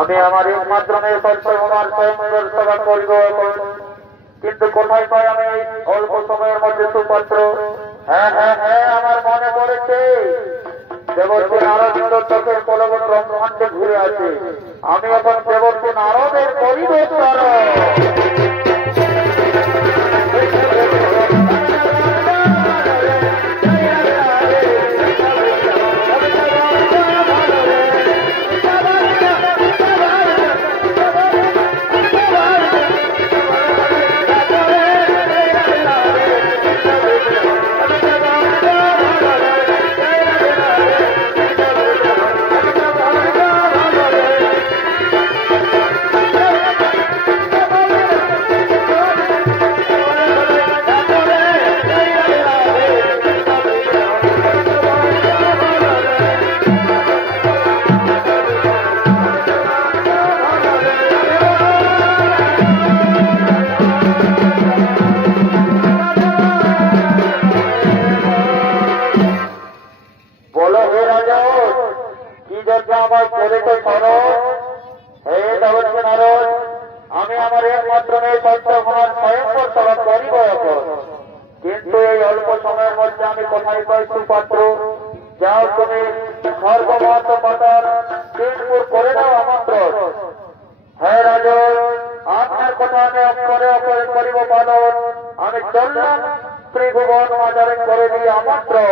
আমি আমার একমাত্র মেয়ে সত্যবান স্বয়ংবর সভা করব কিন্তু কোথায় পাই আমি অল্প সময়ের মধ্যে সুপাত্র? হ্যাঁ হ্যাঁ হ্যাঁ আমার মনে পড়েছে, দেবর্ষী নারদ চোখের পলবন ব্রহ্মাণ্ডে ঘুরে আছে। আমি এখন দেবর্ষী নারদের পরিবেশ সুপাত্র নেই সত্যগুণার স্বয়ংবর সভা করিব এখন। কিন্তু এই অল্প সময়ের মধ্যে আমি কোথায় পাই সুপাত্র? যাও তুমি সর্বমত পাতার তিনপুর করে দাও আমন্ত্রণ। হ্যাঁ রাজন, আপনার কথা আমি অক্ষরে অক্ষরে করিব পালন। আমি চললাম ত্রিভুবন বাজারে করে দিই আমন্ত্রণ।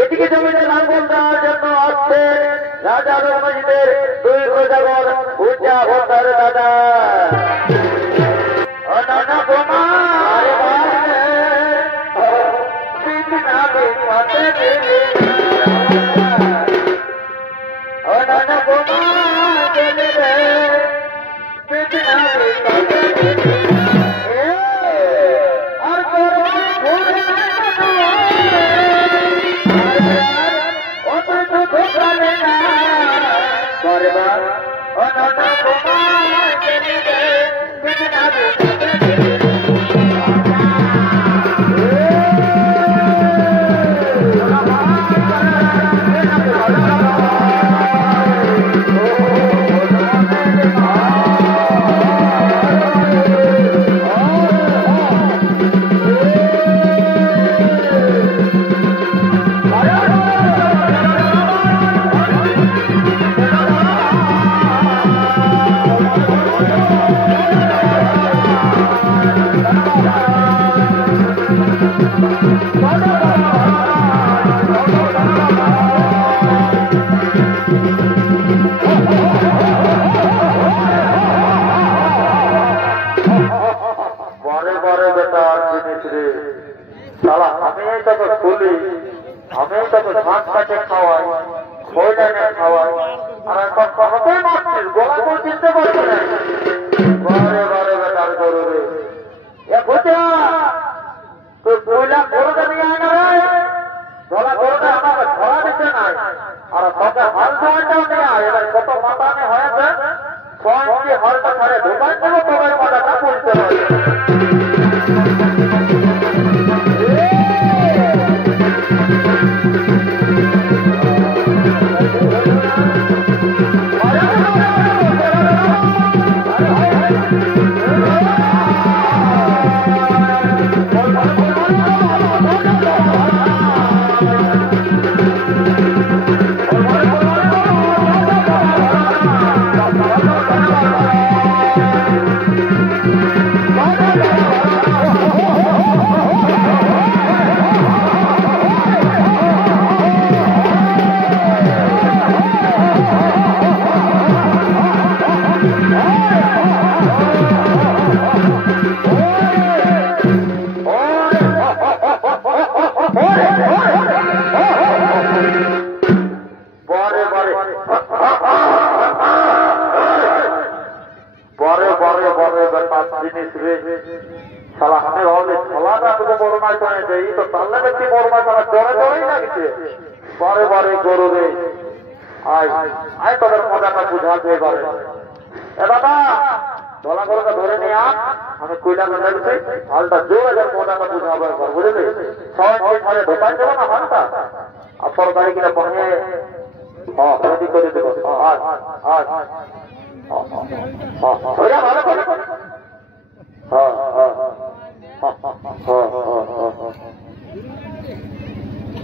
এদিকে জমিতে লাঙ্গল দেওয়ার জন্য আসছে রাজা মসজিদের দুই প্রজাগর পূজা হতার দাদা অনানা বোমা অনানা বোমা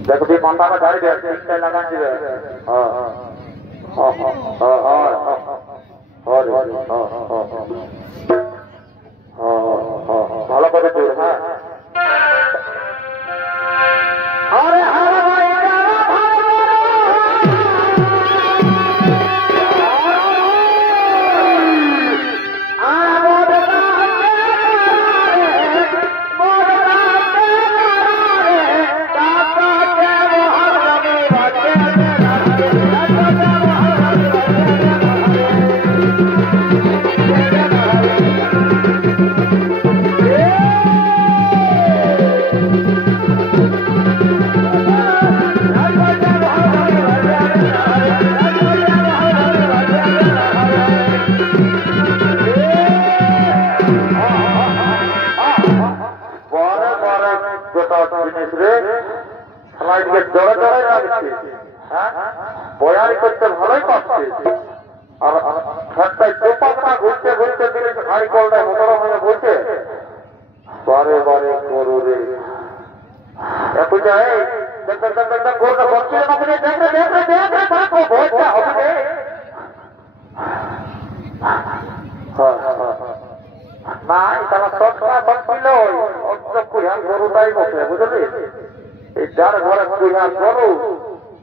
देखो भी माता का गाड़ी दे लगा दिए ভালো করে দূর হ্যাঁ আরে আরে ভাই জিনিস রে সবাইকে জড়ে জড়ে রাখছে। হ্যাঁ বয়ারি করতে ভালোই পাচ্ছে। আর ঘরটায় চোপাক না ঘুরতে ঘুরতে দিলে হাই কলটায় মোটর হয়ে বসে বারে বারে গরু রে এত যায় দেখ দেখ দেখ দেখ গরুটা বসছে না বলে দেখ দেখ দেখ দেখ দেখ তারপর ভোটটা হবে রে। না তারা সবসময় বসছিল অল্প কুড়িয়ার গরুটাই বসে বুঝলি। এই যার ঘরে কুড়িয়ার গরু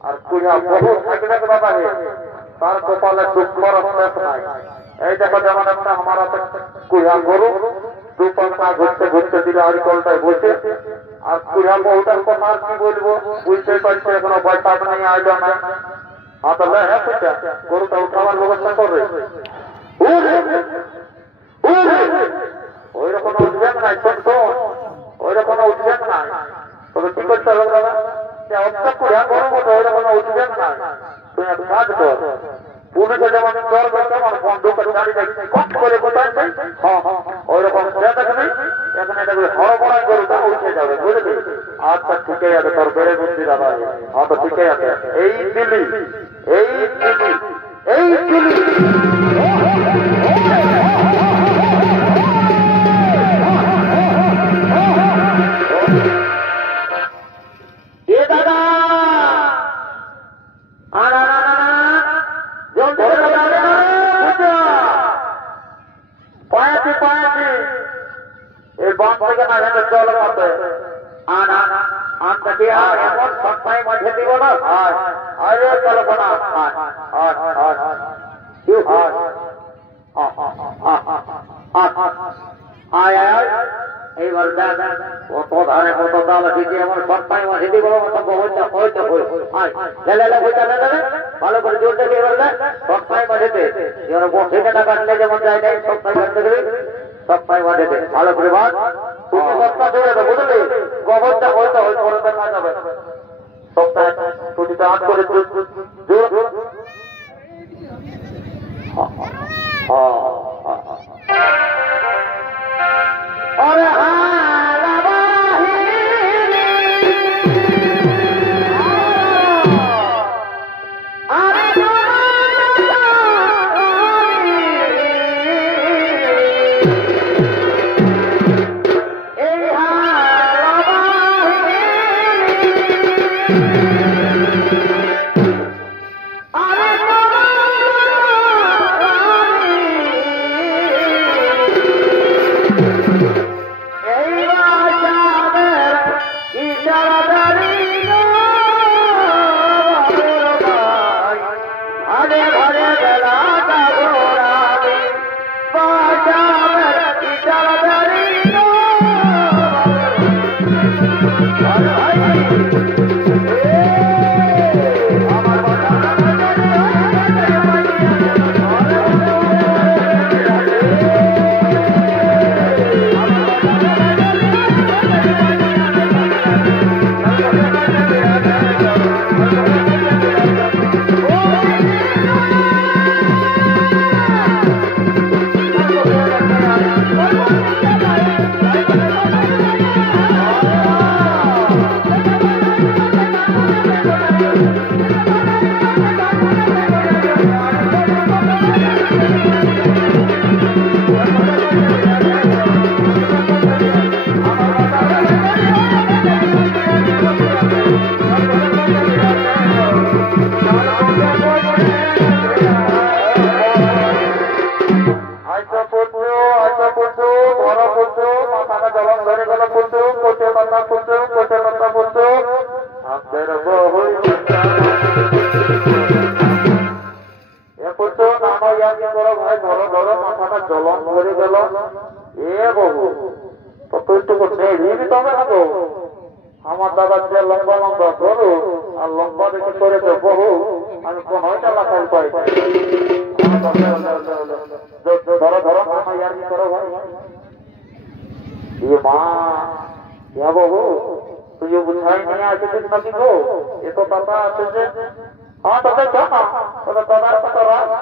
আর কুড়িয়ার গরু থাকবে বাবা তার কপালে দুঃখ শেষ নাই। এই দেখো যেমন একটা আমার কুড়িয়ার গরু দুপাক না ঘুরতে ঘুরতে দিলে আড়ি কলটায় বসে আর কুড়িয়ার বহুটার কথা আর কি বলবো বুঝতে পারছি এখনো পয়সা নিয়ে আইলো না। হ্যাঁ তাহলে হ্যাঁ সেটা গরুটা উঠাবার ব্যবস্থা করবে ওই রকম উঠবেন নাই শোন ওই রকম উঠবেন নাই। তবে কি করতে হবে দাদা কুড়িয়া গরু মতো ওই রকম উঠবেন না। তুমি এক কাজ কর পুলিশে যেমন চল তেমন বন্ধুকে চালিয়ে দেখছি কম করে কোথায় ওই রকম দেখবি এখানে দেখবি হড়বড়াই গরুটা উঠে যাবে বুঝলি। আচ্ছা ঠিকই আছে তোর বেড়ে বুদ্ধি দাদা। হ্যাঁ তো ঠিকই আছে এই দিলি এই দিলি এই দিলি এইবার কত ধারে কত ডাল আছে আমার সবটাই মাঝে দিব ভালো করে জোর দেখে এবার সবটাই মাঝেতে বসে টাকা কাটলে যেমন যায় নাই সবটাই কাটতে দেবে সবটাই মাঝেতে ভালো করে ভাত তুমি সবটা জোরে দেবো বুঝলি। গোবরটা হয়তো ওই পরে না যাবে সবটাই প্রতিটা হাত করে জোর अरे আমার দাদা যে লম্বা লম্বা গরু আর লম্বা দেখে করে তো বহু আমি কোনটা লাগাই পাই ধরো ধরো ইয়ার কি করো ভাই ये माँ क्या बहु तुझे बुझाई नहीं आती थी नदी को ये तो पता आते थे हाँ तो क्या तो दादा पता रहा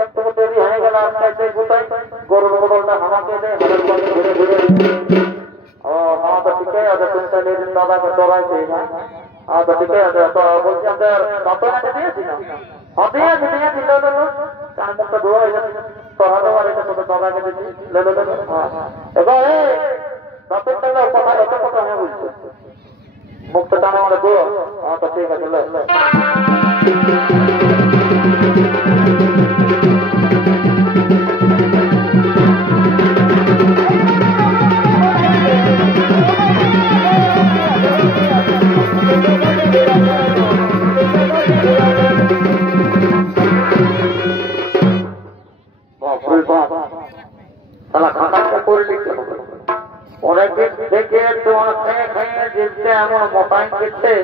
एक तो तेरी है गला कैसे बुझाई गोरु गोरु ना हवा के दे हर बार घुरे घुरे হ্যাঁ তো ঠিকই আছে, তুমি তাহলে দাদাকে চড়াইছি। হ্যাঁ তো ঠিকই আছে, তো বলছি আমাদের দাঁতটা দিয়েছি না? হ্যাঁ দিয়েছি দিয়েছি, লো লো লো, কান মুখটা ধোয়া হয়ে যাচ্ছে, চড়ানো আর এটা তোদের দাদাকে দিচ্ছি, লো লো লো। হ্যাঁ এবার দাঁতের টাকা কথা এত কথা হ্যাঁ বলছো, মুখটা টানা মানে ধোয়া। হ্যাঁ তো ঠিক আছে, লো লো। অনেকদিন থেকে তোমার খেয়ে খেয়ে যেতে এমন মোটাই খেতে,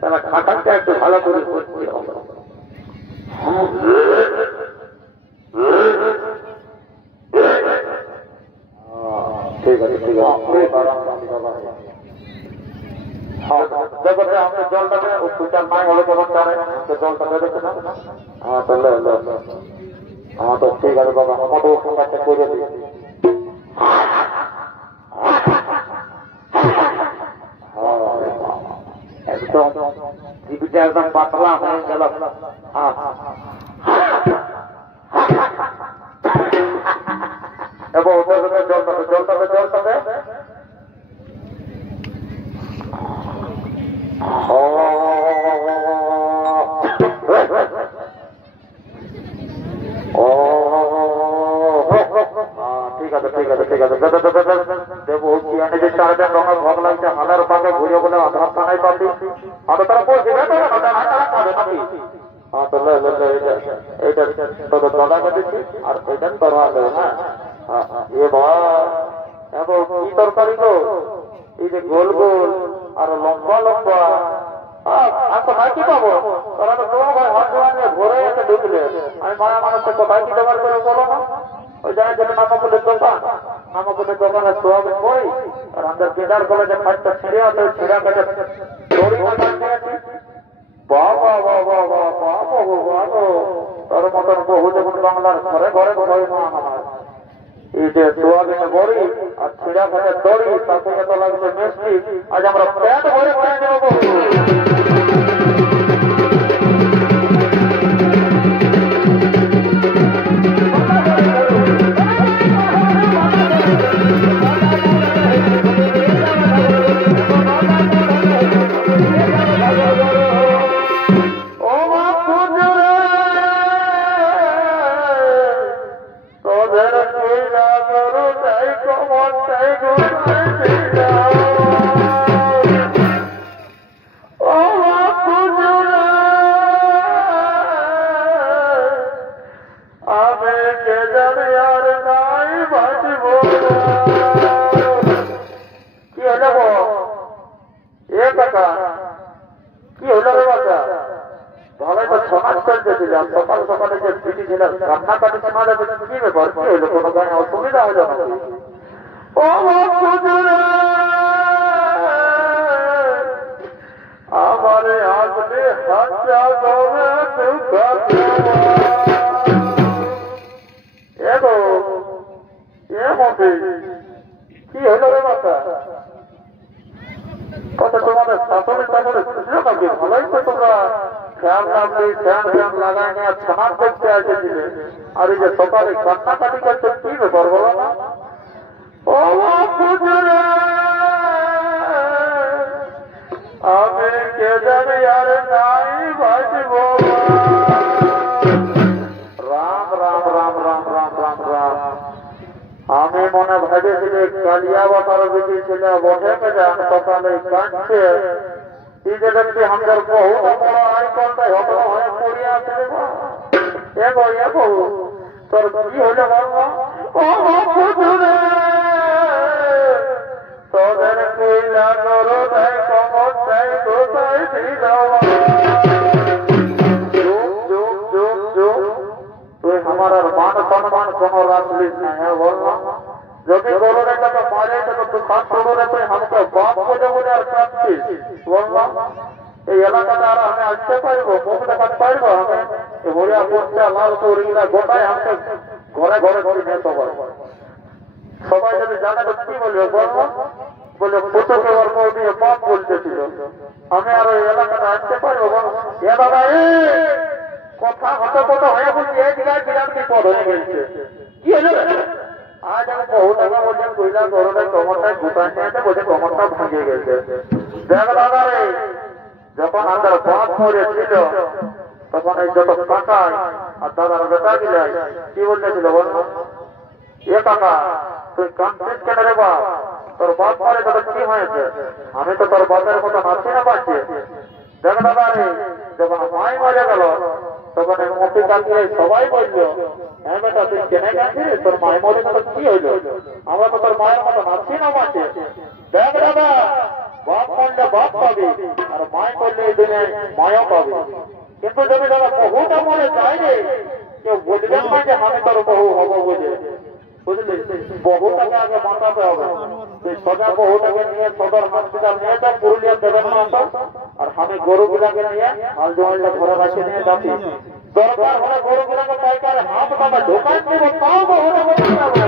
তারা খাটাকে একটু ভালো করে করতে হবে। ঠিক আছে ঠিক আছে, দেখো আমাকে জলটা ফুটার নাই হলে যখন জানে জলটা বেরোচ্ছে না। হ্যাঁ তো হ্যাঁ তো ঠিক আছে বাবা, আমাদের ওখানটা করে দিই। একদম জীবিকা একদম পাতলা হয়ে গেল। এবং জলটাতে ঠিক আছে ঠিক আছে ঠিক আছে, দেবো যে চারজন রঙের ভোগ লাগছে হালের পাকে ঘুরে বলে আধার থানায় পাবি, আর তারা পৌঁছে যাবে তারা পাবে নাকি? হ্যাঁ তো এইটা তোদের দাদাকে দিচ্ছি আর ওইটা তোরা দেবে। হ্যাঁ এ বাবা এবং কি তরকারি গো, এই যে গোল গোল আর লম্বা লম্বা, কোথায় কি পাবো? তারা তো তোমার ভাই হাত ধোয়া নিয়ে ঘরে এসে ঢুকলে, আমি মায়া মানুষকে কোথায় কি জোগাড় করে বলো না? ওই জায়গায় যেটা নামকুলের দোকান, নামকুলের দোকানে সোয়াবিন বই আর আমাদের কেদার কলেজে খাটটা ছিঁড়ে আছে, ছিঁড়া কেটে দড়ি মাথা দিয়েছি। বাবা বাবা বাবা বাবা, তোর মতন বহু যখন বাংলার ঘরে ঘরে ঘরে মা আমার এই যে সোয়াবিনে বড়ি আর ছিঁড়া কেটে দড়ি, তাতে এত লাগছে মিষ্টি, আজ আমরা পেট ভরে খেয়ে নেব বহু। কি হলো রে বাচ্চা? ভালোই তো সমাজ চলতেছিলাম, সকাল সকালে যে দিদি ছিলাম রান্নাকাটি সমাজ আছে, কি ব্যাপার? কি হইলো? কোনো গায়ে অসুবিধা হলো নাকি? ও আমারে আসলে হাতটা গবে কি হইলো রে বাচ্চা? কথা তোমাদের শাসনে শাসনে খুশলো নাকি? ভালোই তো তোমরা ফ্যান লাগবে, ফ্যান ফ্যান লাগাই নিয়ে ছানার দেখতে এসেছিলে, আর এই যে সকালে কান্নাকাটি করছে, কি ব্যাপার বলো না? ও আমি কে জানি আর নাই বাঁচব। রাম রাম রাম রাম রাম রাম রাম, আমি মনে ভেবেছিলি কালিয়া বাবার বেশি ছিল বসে যান সকালে কাঁদছে, এই যে দেখছি আমাদের বহু বড় আইকনটাই হত হয়ে পড়িয়া আছে। তোর কি হইলে বলবো? তোদের কিলা করো তাই কমর চাই কোথায় তুই আমার আর মান সম্মান কোনো রাখলিস না। হ্যাঁ বলবো, যদি বলো রে তো মারে তো তুই খাট ছোড়ো রে, তুই আমাকে বাপ বলে বলে আর কাঁদছিস। বলবো এই এলাকাটা আর আমি আসতে পারবো, মুখ দেখাতে পারবো? আমি ভরিয়া পড়ছে লাল করিনা গোটাই আমাকে ঘরে ঘরে ঘরে নিয়ে সবাই সবাই যদি জানে তো কি বলবে? বলবো বলে পুতুকে ওর বউ দিয়ে বাপ বলতেছিল। আমি আর ওই এলাকাটা আসতে পারবো এ বাবা কথা হতো কথা হয়ে বলছি এই জায়গায় বিরাট বিপদ হয়ে গেছে। কি হলো আজ আমি বহু টাকা বলছেন কইলা গরমের কমরটায় গুটান নিয়েছে বলছে কমরটা ভাঙিয়ে গেছে। দেখ দাদা রে যখন আমার বাপ মরেছিল তখন এই যত কাকায় আর দাদার বেটা গিলাই কি বলতেছিল বলবো এ কাকা তুই কাঁদছিস কেন রে বাপ তোর বাপ মরে তোর কি হয়েছে? আমি তো তোর বাপের মতো নাচি না পাচ্ছি। দেখ দাদা রে যখন মাই মরে গেল তখন এই মুখে কাটিয়ে সবাই বললো হ্যাঁ বেটা তুই কেনে কাঁদছিস তোর মায়ের মরে তোর কি হইলো? আমরা তো তোর মায়ের মতো নাচি না পাচ্ছি। দেখ দাদা বাপ মরলে বাপ পাবে আর মায় করলে এই দিনে মায়ও পাবে। কিন্তু যদি দাদা বহুটা মরে যায় রে কেউ বুঝবেন না যে আমি তোর বহু হবো বুঝে বুঝলি। বহুটাকে আগে বাঁচাতে হবে। তুই সোজা বহুটাকে নিয়ে সদর হসপিটাল নিয়ে যাও পুরুলিয়া দেবেন না আর আমি গরুগুলাকে নিয়ে হাল জমিটা ঘরে রাখে নিয়ে যাচ্ছি। দরকার হলে গরুগুলাকে পাইকারে হাত টাকা ঢোকান দেব তাও বহুটাকে নিয়ে যাবো।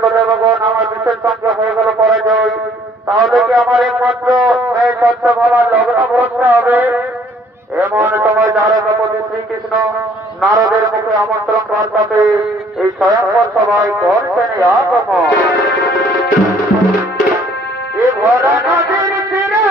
দেখো দেবগণ আমার বিশেষ সঙ্গে হয়ে গেল পরাজয়, তাহলে কি আমার একমাত্র এই সত্যভাবার লগ্ন ভ্রষ্ট হবে? এমন সময় দ্বারকাপতি শ্রীকৃষ্ণ নারদের মুখে আমন্ত্রণ বার্তাতে এই স্বয়ংবর সভায় করছেন আগমন। এ ভরা নদীর তীরে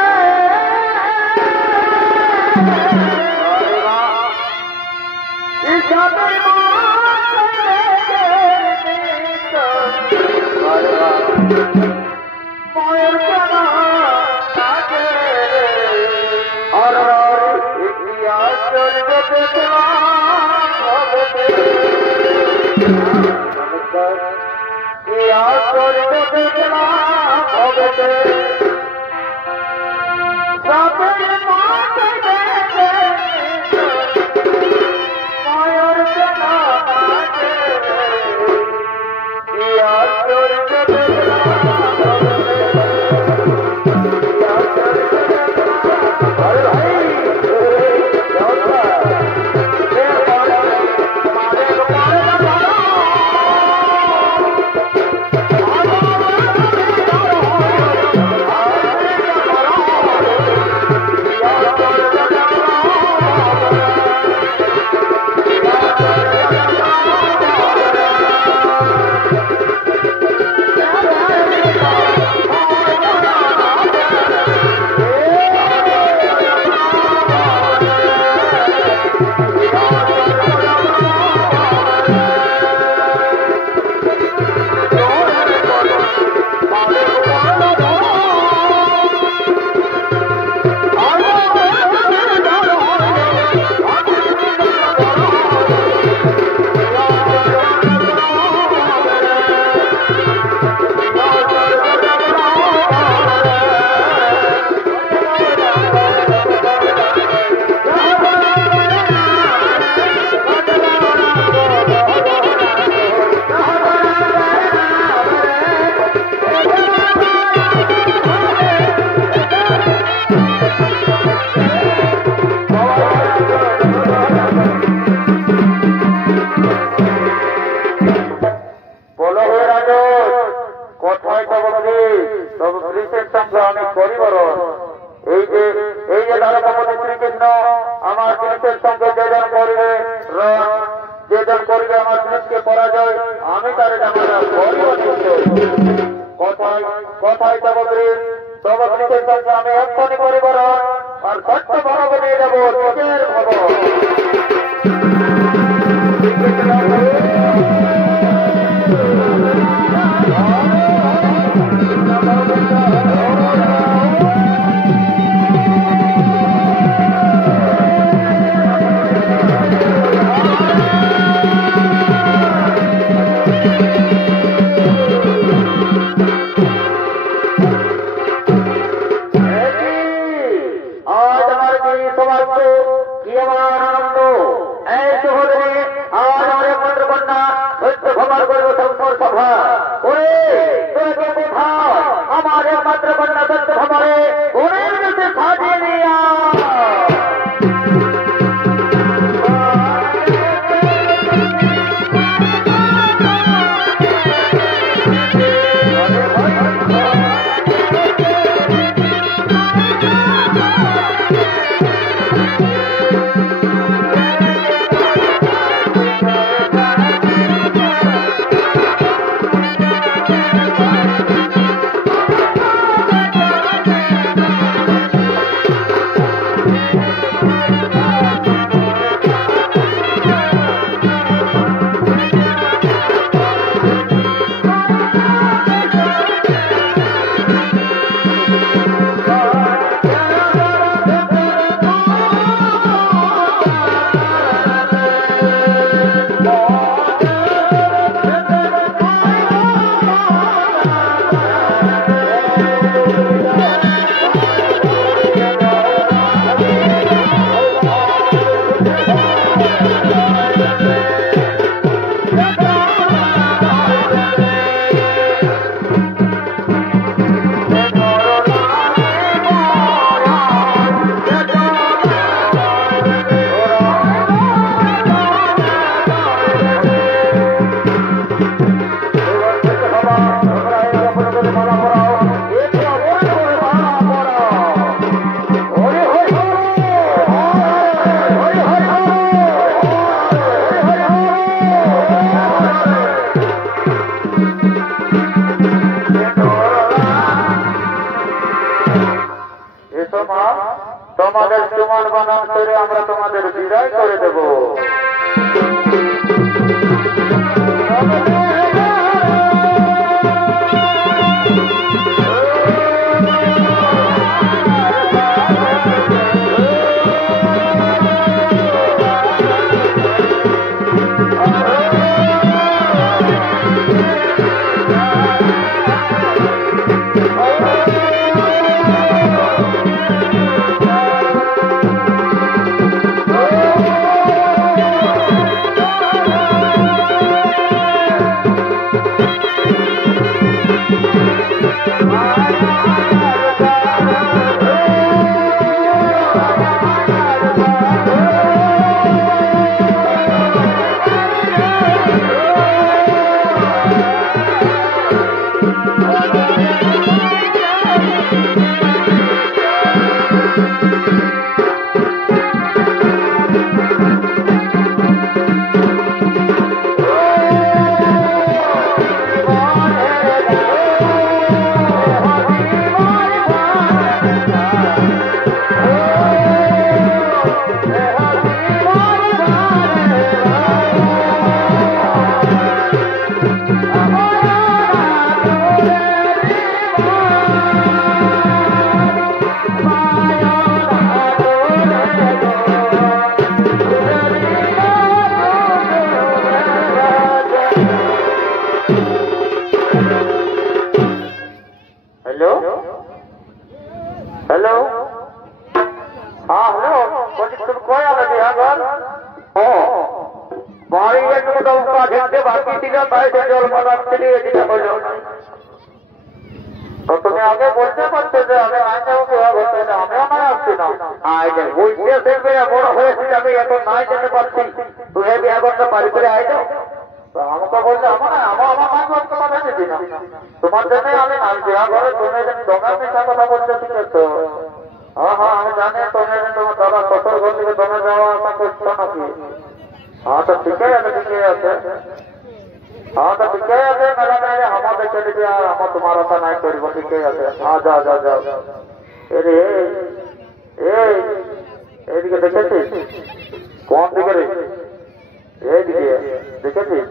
তোমাদের তোমার বানান করে আমরা তোমাদের বিদায় করে দেব। हेलो हाँ हेलो तुम कोई आना बिहार बाड़ी तो उसका ध्यान बाकी चीजें बैठे जल मदद के लिए तो तुम्हें आगे बोलते पड़ते थे हमें आए हो क्या बोलते थे हमें नहीं आती ना आए थे बुझते देखবে বড় হয়েছে আমি এখন নাই যেতে পারছি তুমি বিয়ে করতে পারি করে আই যাও তো আমাকে বললে আমার আমার মাই করতে পারবে না তোমার জন্য আমি নাই বিয়ে করে তুমি যেন দোকান মিথ্যা কথা বলতে শিখেছো हाँ हाँ हम जाने तुम्हें तुम्हें दादा ससुर घर থেকে तुम्हें যাওয়া আসা করছো নাকি हाँ तो ठीक है हाँ तो ठीक है मेरा मेरे हमारे चले गया हम तुम्हारा सा नहीं करी वो ठीक है हाँ जा जा जा अरे এদিকে দেখেছিস কোন দিকে রে এইদিকে দেখেছিস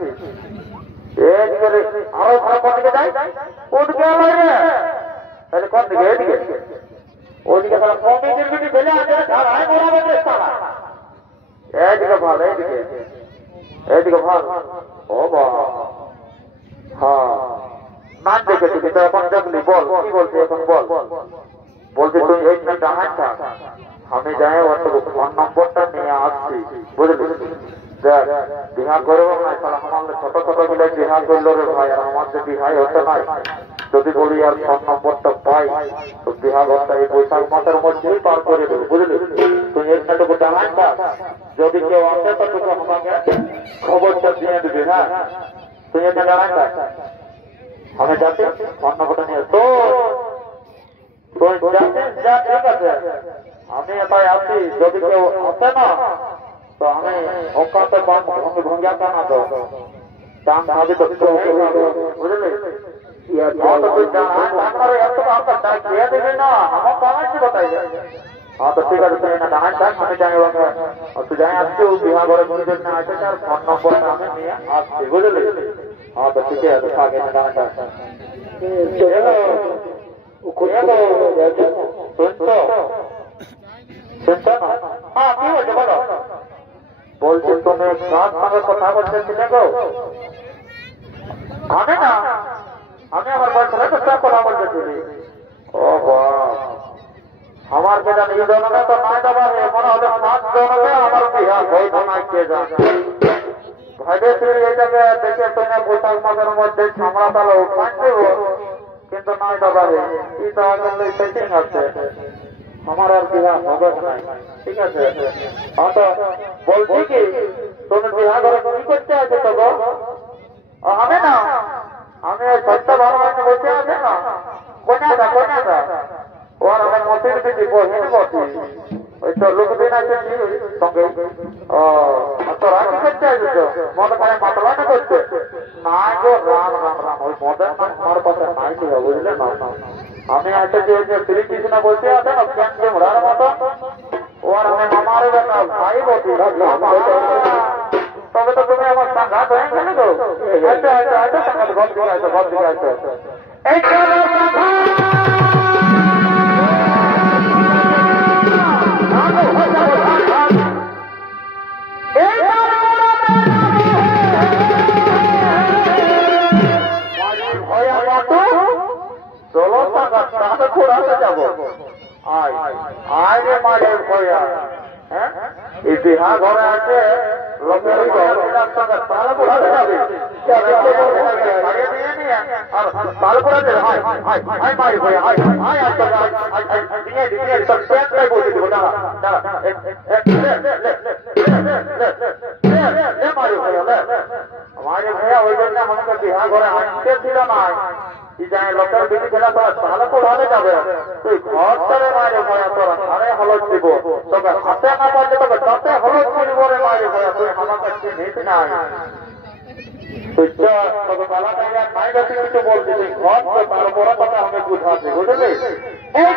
এইদিকে রে আরো খারাপ কোন দিকে যাই ওদিকে আমার রে তাহলে কোন দিকে এইদিকে ওদিকে তাহলে কোন দিকে যদি ফেলে আসে আর আয় বরাবর রে সালা এইদিকে ভালো এইদিকে ভালো ও বাবা হ্যাঁ নাচ দেখেছি কিন্তু এখন দেখলি বল কি বলছি এখন বল বলছি তুই এই না ডাহাই থাক আমি যাই ওর ফোন নম্বরটা নিয়ে আসছি বুঝলি দেখ বিহা করবো না তাহলে আমার ছোট ছোট মিলে বিহা করলো রে ভাই আর আমার যে বিহাই হতে নাই যদি বলি আর ফোন নম্বরটা পাই তো বিহা ঘরটা এই বৈশাখ মাসের মধ্যেই পার করে দেবো বুঝলি তুই এইটুকু ডাহাই থাক যদি কেউ আসে তো তোকে আমাকে খবরটা দিয়ে দিবি হ্যাঁ তুই এটা ডাহাই থাক আমি যাচ্ছি ফোন নম্বরটা নিয়ে তো তুই যাচ্ছিস যা ঠিক আছে আমি এটাই আছি যদি কেউ আসে না তো আমি ওকাতে আমি ভঙ্গা কানা তো চান ভাবি তো বুঝলি আমার কামাইছি বাতাই हाँ तो ठीक है तुम ना डांस था हमें जाए वहाँ और तू जाए आज तो बिहार वाले मुझे देखना आते हैं फोन नंबर हमें नहीं आज से बोले हाँ तो ठीक है तो आगे ना डांस सुनता ना हाँ क्यों बोलते बोलो बोलते तुम्हें गाँव संगे कथा बोलते सुने को हमें ना हमें हमारे पास रह सकता कथा बोलते सुने ओ वाह हमारे के जान ये दोनों में तो नाई दबा है मना होते साथ दोनों में हमारे बिहार कोई नाई के जान भागे फिर ये जगह देखे तुम्हें पोशाक मगर मध्य छामड़ा तालो पांचे हो किंतु नाई दबा है ये तो आगे ले सेटिंग आते हमारा बिहार होगा नहीं ठीक है हाँ तो बोलती कि तुम्हें बिहार घर की करते हैं तो वो हमें ना हमें सत्ता भगवान ने बोलते हैं ना कोना था और हमें मोती भी दी वो है मोती तो लोग देना चाहिए संगे तो रात करते हैं जो मोद खाने मतला न करते ना जो राम राम राम वो मोद हमारे पास नहीं है बुझले ना আমি হয়তো যে শ্রীকৃষ্ণ বলতে আছে না কেন যে ঘোড়ার মতো ওর আমি আমার বেটা ভাই বলছি তবে তো তুমি আমার সাংঘাত হয়ে গেলে তো আচ্ছা আচ্ছা আচ্ছা সাংঘাত ঘর দিকে আসো ঘর দিকে আসো এই বিহা ঘরে আছে লোকের তারা কোথাতে যাবে हमारे भैया ওই জন্য আমাকে বিহা ঘরে আনতে ছিল না লোকের বিধি খেলা তোরা তাহলে কোথাতে যাবে তুই ঘর ধরে মারে ভয়া তোরা ঘরে হলদ দিব তোকে হাতে না পারলে তোকে তাতে হলদ দিব রে মারে ভয়া তুই আমাকে চিনিস নাই তুই তোকে বেলা টাইলে নাই বেশি কিছু বলছি তুই ঘর তো তারপরে তোকে আমি বুঝাচ্ছি বুঝলি এই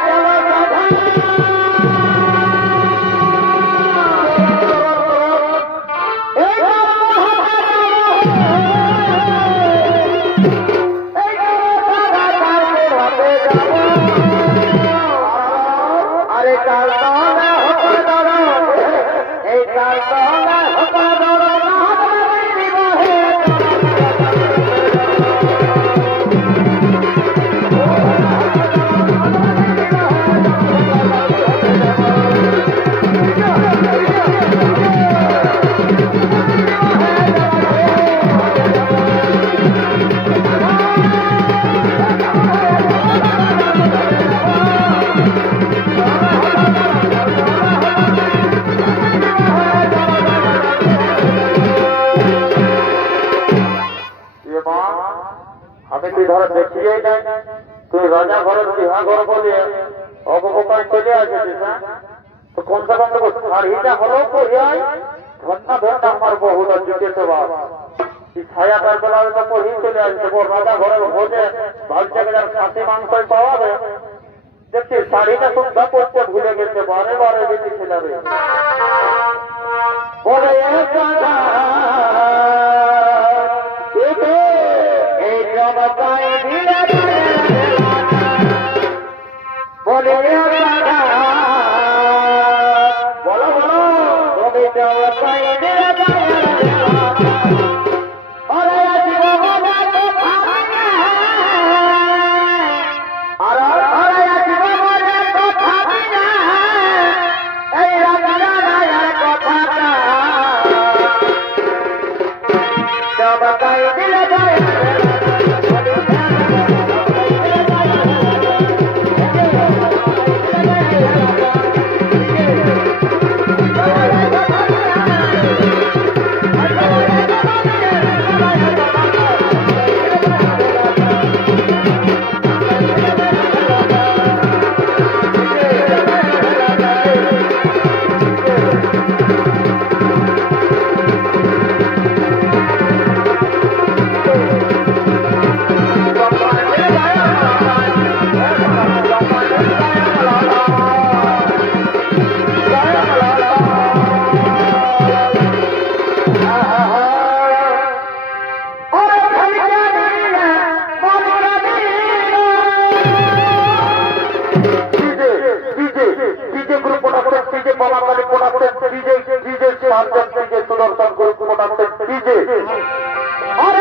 তুই রাজা ঘরের বিহা ঘর বলে অবকাশ চলে আসেছিস তো কোন সে কম শাড়িটা হলো পড়িয়াই ধন্যা ধন্যা আমার বহুটা জিতেছে বাবা ছায়াটার বেলা তো পড়ি চলে আসছে রাজা ঘরের ভোজে ভাবছে যার খাসি মাংসই পাওয়াবে দেখছি শাড়িটা সুদ্ধা পড়তে ভুলে গেছে বারে বারে বেশি ছেলে বলে এই জনতায় ধীরে বলে বলো বলো তবে জনতায় ধীরে আমার